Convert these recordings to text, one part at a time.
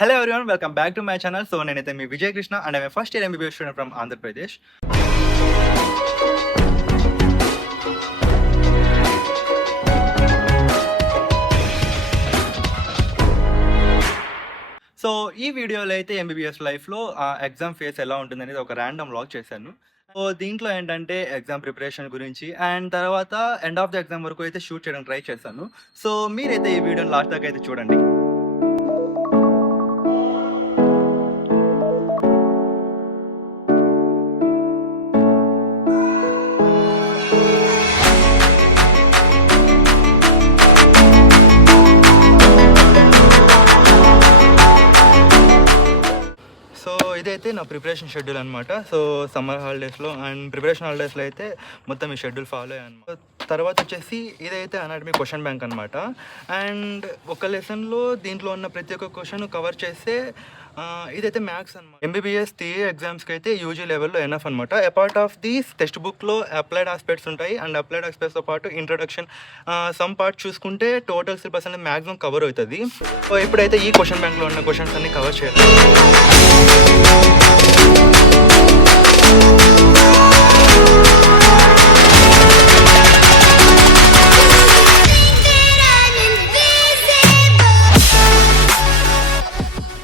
Hello everyone, welcome back to my channel. So నేనైతే మీ Vijay Krishna and I'm a first year MBBS student from Andhra Pradesh. So ఈ వీడియోలో అయితే MBBS లైఫ్లో exam face ఎలా ఉంటుందనేది ఒక ర్యాండమ్ వ్లాగ్ చేశాను. సో దీంట్లో ఏంటంటే ఎగ్జామ్ ప్రిపరేషన్ గురించి అండ్ తర్వాత ఎండ్ ఆఫ్ ద ఎగ్జామ్ వరకు అయితే షూట్ చేయడం ట్రై చేశాను. సో మీరైతే ఈ వీడియోని లాస్ట్ దాకా అయితే చూడండి. ఇదైతే నా ప్రిపరేషన్ షెడ్యూల్ అనమాట. సో సమ్మర్ హాలిడేస్లో అండ్ ప్రిపరేషన్ హాలిడేస్లో అయితే మొత్తం ఈ షెడ్యూల్ ఫాలో అయ్యాను. తర్వాత వచ్చేసి ఇదైతే అనాటమీ క్వశ్చన్ బ్యాంక్ అనమాట. అండ్ ఒక లెసన్లో దీంట్లో ఉన్న ప్రతి ఒక్క క్వశ్చన్ కవర్ చేస్తే ఇదైతే మ్యాథ్స్ అనమాట. ఎంబీబీఎస్ థియరీ ఎగ్జామ్స్కి అయితే యూజీ లెవెల్లో ఎనఫ్ అనమాట. అపార్ట్ ఆఫ్ దీస్ టెక్స్ట్ బుక్లో అప్లైడ్ ఆస్పెక్ట్స్ ఉంటాయి అండ్ అప్లైడ్ ఆస్పెక్ట్స్తో పాటు ఇంట్రొడక్షన్ సమ్ పార్ట్ చూసుకుంటే టోటల్ సిలబస్ అనేది మ్యాక్సిమం కవర్ అవుతుంది. సో ఇప్పుడైతే ఈ క్వశ్చన్ బ్యాంక్లో ఉన్న క్వశ్చన్స్ అన్ని కవర్ చేయాలి.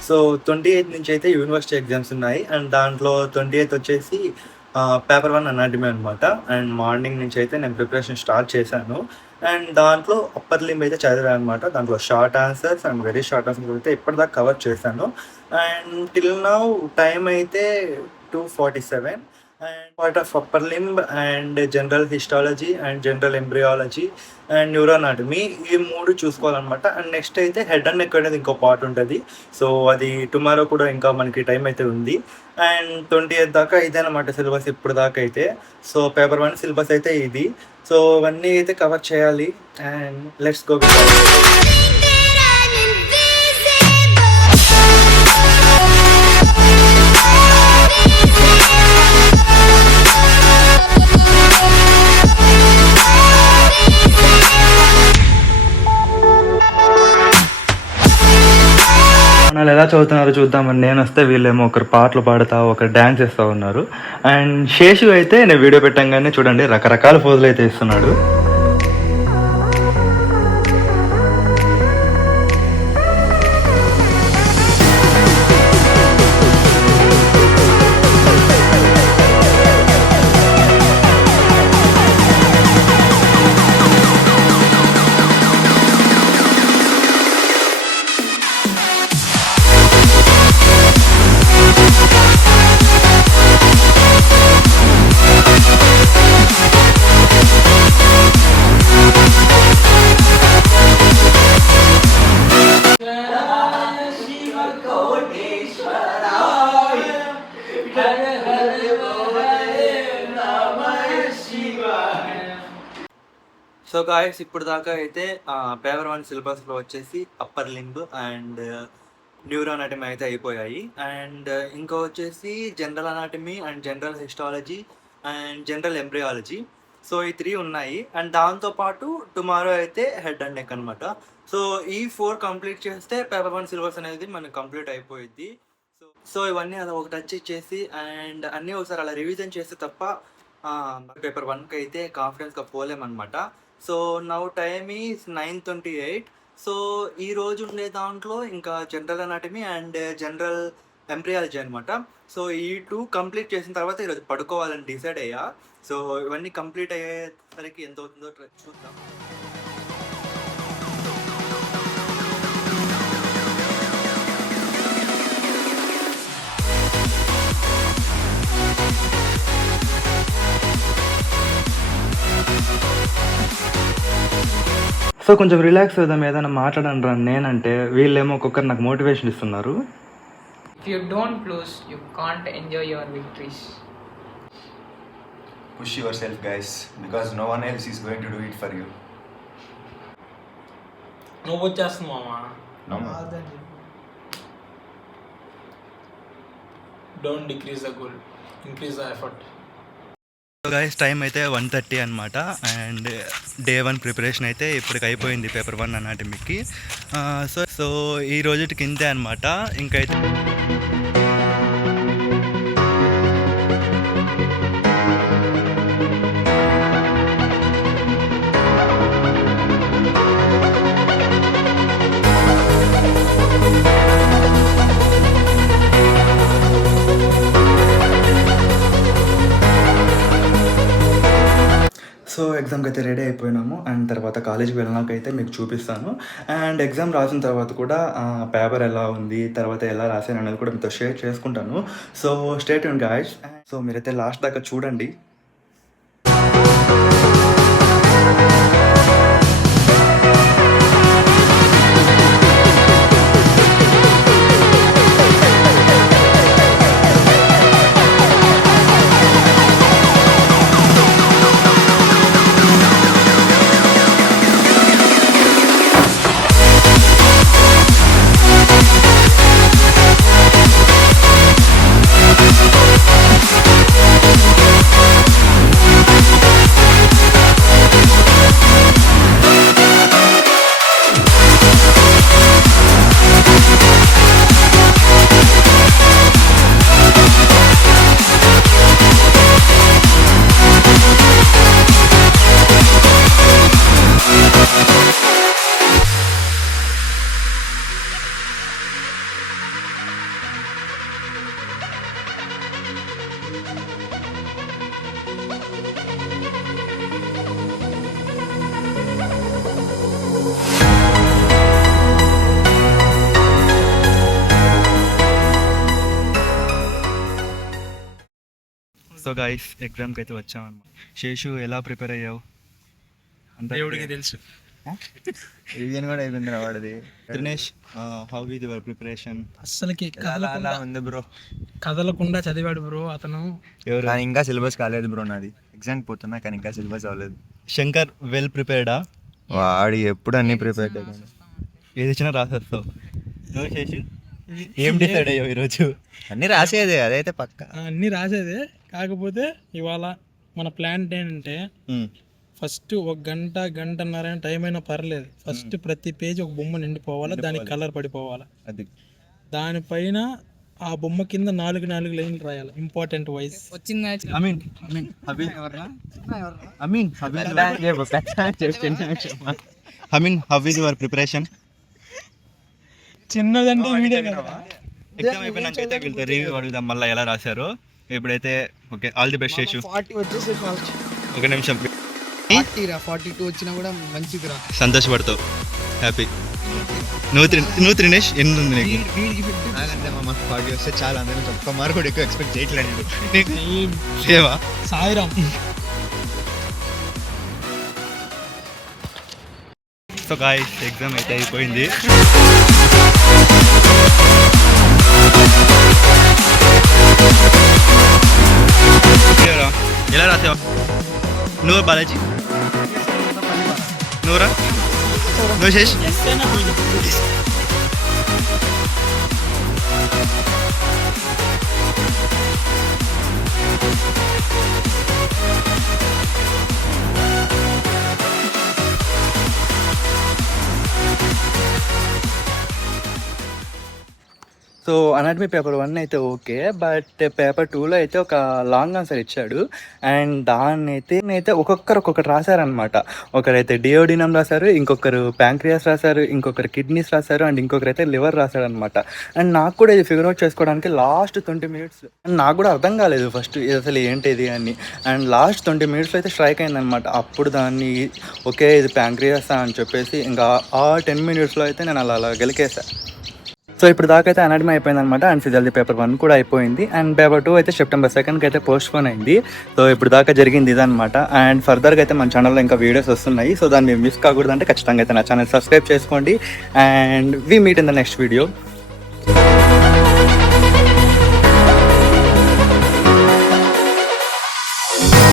సో 28 నుంచి అయితే యూనివర్సిటీ ఎగ్జామ్స్ ఉన్నాయి అండ్ దాంట్లో 28 వచ్చేసి పేపర్ 1 అనాటమీ అనమాట. అండ్ మార్నింగ్ నుంచి అయితే నేను ప్రిపరేషన్ స్టార్ట్ చేశాను అండ్ దాంట్లో అప్పర్ లింబ్ అయితే చదివాను అనమాట. దాంట్లో short answers and very short answers అయితే ఇప్పటిదాకా కవర్ చేశాను. అండ్ టిల్ నౌ టైం అయితే 2:47 and part of upper limb and general histology and general embryology and neuroanatomy ఈ 3 చూసుకోవాలన్నమాట. అండ్ నెక్స్ట్ అయితే హెడ్ అండ్ నెక్ అనేది ఇంకో పార్ట్ ఉంటుంది. సో అది టుమారో కూడా ఇంకా మనకి టైం అయితే ఉంది. అండ్ 28 దాకా ఇదేనమాట సిలబస్ ఇప్పుడు దాకా అయితే. సో పేపర్ 1 సిలబస్ అయితే ఇది. సో ఇవన్నీ అయితే కవర్ చేయాలి అండ్ లెట్స్ గో. వాళ్ళు ఎలా చదువుతున్నారో చూద్దామని నేను వస్తే వీళ్ళేమో ఒకరు పాటలు పాడుతా ఒకరు డ్యాన్స్ చేస్తూ ఉన్నారు. అండ్ శేషు అయితే నేను వీడియో పెట్టంగానే చూడండి రకరకాల పోజులు అయితే ఇస్తున్నాడు. సో గాయస్ ఇప్పుడు దాకా అయితే పేపర్ 1 సిలబస్లో వచ్చేసి upper limb and neuro anatomy అయితే అయిపోయాయి. అండ్ ఇంకా వచ్చేసి general anatomy and general histology and general embryology. So ఈ 3 ఉన్నాయి. అండ్ దాంతోపాటు టుమారో అయితే హెడ్ అండ్ నెక్ అనమాట. సో ఈ 4 కంప్లీట్ చేస్తే పేపర్ 1 సిలబస్ అనేది మనకు కంప్లీట్ అయిపోయింది. సో ఇవన్నీ అలా ఒక టచ్ ఇచ్చేసి అండ్ అన్నీ ఒకసారి అలా రివిజన్ చేస్తే తప్ప పేపర్ 1కి అయితే కాన్ఫిడెన్స్గా పోలేమన్నమాట. So now time is 9:28. So ఈ రోజు ఉండే దాంట్లో ఇంకా general anatomy and general embryology అనమాట. సో ఈ 2 కంప్లీట్ చేసిన తర్వాత ఈరోజు పడుకోవాలని డిసైడ్ అయ్యా. సో ఇవన్నీ కంప్లీట్ అయ్యేసరికి ఎంత అవుతుందో చూద్దాం. సో కొంచెం రిలాక్స్ అవుదాం, ఏదైనా మాట్లాడండి రా నేనంటే వీళ్ళేమో ఒక్కొక్కరు నాకు మోటివేషన్ ఇస్తున్నారు. If you don't lose, you can't enjoy your victories. Push yourself, guys, because no one else is going to do it for you. నువ్వు వచ్చేస్తుంది మామా. Don't decrease the goal, increase the effort. Guys time అయితే 1:30 అనమాట. And day 1 preparation అయితే ఇప్పటికి అయిపోయింది paper 1 అనాటమీకి. So ఈ రోజుకి ఇంతే అనమాట. ఇంకైతే సో ఎగ్జామ్కి అయితే రెడీ అయిపోయినాము. అండ్ తర్వాత కాలేజ్కి వెళ్ళినాకైతే మీకు చూపిస్తాను. అండ్ ఎగ్జామ్ రాసిన తర్వాత కూడా పేపర్ ఎలా ఉంది, తర్వాత ఎలా రాశాను అనేది కూడా మీతో షేర్ చేసుకుంటాను. So stay tuned guys. So మీరైతే లాస్ట్ దాకా చూడండి. సో గైస్ ఎగ్జామ్కి అయితే వచ్చామన్నమాట. శేషు ఎలా ప్రిపేర్ అయ్యావు? దేవుడికి తెలుసు. రివిజన్ కూడా అయిపోయింది వాడిది. Trinesh, how is your preparation? అస్సలకి అలా ఉంది బ్రో. కదలకుండా చదివాడు బ్రో అతను. ఎవరు? కానీ ఇంకా సిలబస్ కాలేదు బ్రో నాది. ఎగ్జామ్కి పోతున్నా కానీ ఇంకా సిలబస్ అవ్వలేదు. శంకర్ వెల్ ప్రిపేర్డా? వాడి ఎప్పుడు అన్ని ప్రిపేర్ ఏది ఇచ్చినా రాసేస్తావు. శేషు ఏం డిసైడ్ అయ్యావు ఈరోజు? అన్ని రాసేదే, అదైతే పక్క. అన్నీ రాసేదే. కాకపోతే ఇవాళ మన ప్లాన్ ఏంటంటే ఫస్ట్ 1 గంటన్నర టైం అయినా పర్లేదు. ఫస్ట్ ప్రతి పేజ్ ఒక బొమ్మ నిండిపోవాలి, దానికి కలర్ పడిపోవాలి. అది దానిపైన ఆ బొమ్మ కింద 4 లైన్లు రాయాలి important wise. How is your preparation? చిన్నదంటే వీడియో ఎగ్జామ్ అయిపోయినాక అయితే వీళ్ళతో రివ్యూ అడుగుదాం మళ్ళీ ఎలా రాశారో. ఇప్పుడైతే okay, all the best Seshu. 40 వచ్చేసి ఫాస్ట్. ఒక నిమిషం 42 వచ్చినా కూడా మంచిది రా. సంతోషపడతావు, హ్యాపీ. నువ్వు త్రినేష్ ఎన్ని ఉంది నీకు? మా 40 వస్తే చాలా. అందరూ ఒక్క మార్క్ కూడా ఎక్కువ ఎక్స్పెక్ట్ చేయట్లేదు. సేవా సాయిరామ్. సో గాయ్స్ ఎగ్జామ్ అయితే అయిపోయింది. ఎలా రాసావు నువ్వు? బాలాజీ నువ్వురా? నువ్వు శేష్? సో అనాటమీ పేపర్ 1 అయితే ఓకే, బట్ పేపర్ 2లో అయితే ఒక లాంగ్ ఆన్సర్ ఇచ్చాడు. అండ్ దాన్ని అయితే ఒక్కొక్కటి రాశారనమాట. ఒకరైతే డియోడినం రాశారు, ఇంకొకరు ప్యాంక్రియాస్ రాశారు, ఇంకొకరు కిడ్నీస్ రాశారు, అండ్ ఇంకొకరైతే లివర్ రాశారనమాట. అండ్ నాకు కూడా ఇది ఫిగర్ అవుట్ చేసుకోవడానికి లాస్ట్ 20 minutes అండ్ నాకు కూడా అర్థం కాలేదు ఫస్ట్ ఇది అసలు ఏంటిది అని. అండ్ లాస్ట్ 20 minutesలో అయితే స్ట్రైక్ అయిందనమాట. అప్పుడు దాన్ని ఓకే ఇది ప్యాంక్రియాస్ అని చెప్పేసి ఇంకా ఆ 10 minutesలో అయితే నేను అలా గెలికేసా. సో ఇప్పుడు దాకా అయితే అనాటమీ అయిపోయింది అనమాట. అండ్ ఫిజియాలజీ పేపర్ 1 కూడా అయిపోయింది. అండ్ పేపర్ 2 అయితే September 2nd అయితే పోస్ట్పోన్ అయింది. సో ఇప్పుడు దాకా జరిగింది ఇదనమాట. అండ్ ఫర్దర్గా అయితే మన ఛానల్లో ఇంకా వీడియోస్ వస్తున్నాయి. సో దాన్ని మిస్ కాకూడదంటే ఖచ్చితంగా అయితే నా ఛానల్ సబ్స్క్రైబ్ చేసుకోండి. And we meet in the next video.